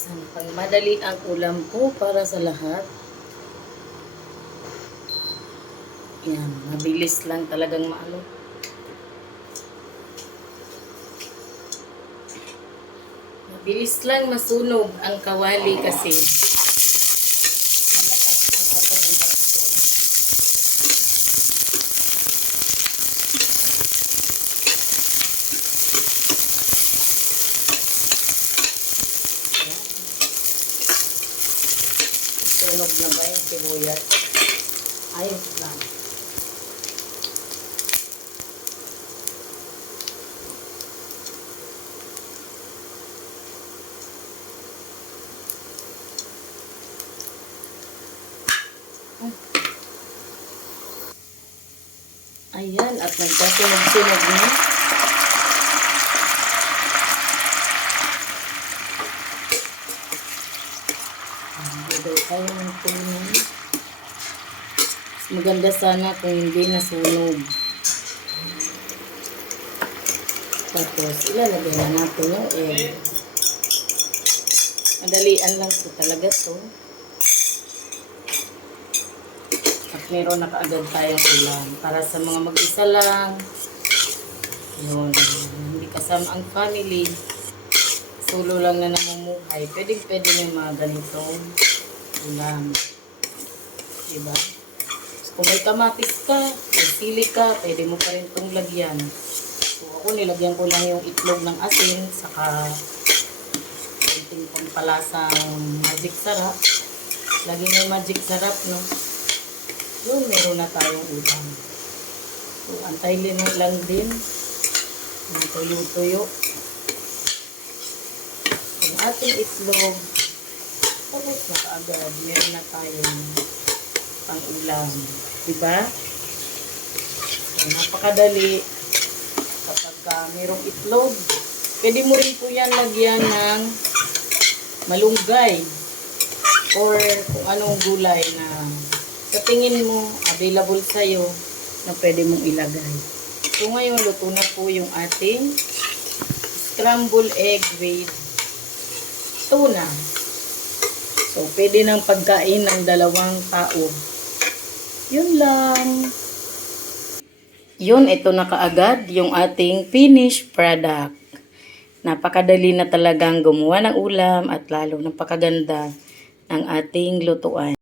Isang pangmadali ang ulam ko para sa lahat. Yan, mabilis lang talagang maano. Mabilis lang masunog ang kawali kasi malakas ang ating induction. Sunog na ba yung sibuyas? Ayos lang. Ayan, at nagkasunog-sunog na. Bigay tayo ng tunan. Maganda sana kung hindi nasunog. Tapos, ilalagay na natin yung egg. Madalian lang po talaga to. At meron na kaagad tayong ulam. Para sa mga mag-isa lang. Yun. Hindi kasama ang family. Solo lang na namumuhay. Pwede may mga ganitong ulam. Diba? Kung may kamatis ka, may sili ka, pwede mo pa rin itong lagyan. So ako nilagyan ko lang yung itlog ng asin, saka konting pampalasang magic sarap. Lagi may magic sarap, no? Yun, meron na tayong ulam. So antay lang din. Yung tuyo-tuyo. Yung ating itlog, tapos na kaagad, meron na tayong pang-ulam. Diba? So, napakadali. Kapag mayroong itlog, pwede mo rin po yan lagyan ng malunggay or kung anong gulay na sa tingin mo available sa'yo na pwede mong ilagay. So ngayon, luto na po yung ating scrambled egg with tuna. So, pwede ng pagkain ng 2 tao. Yun lang. Yun, ito na kaagad yung ating finished product. Napakadali na talagang gumawa ng ulam at lalo napakaganda ng ating lutuan.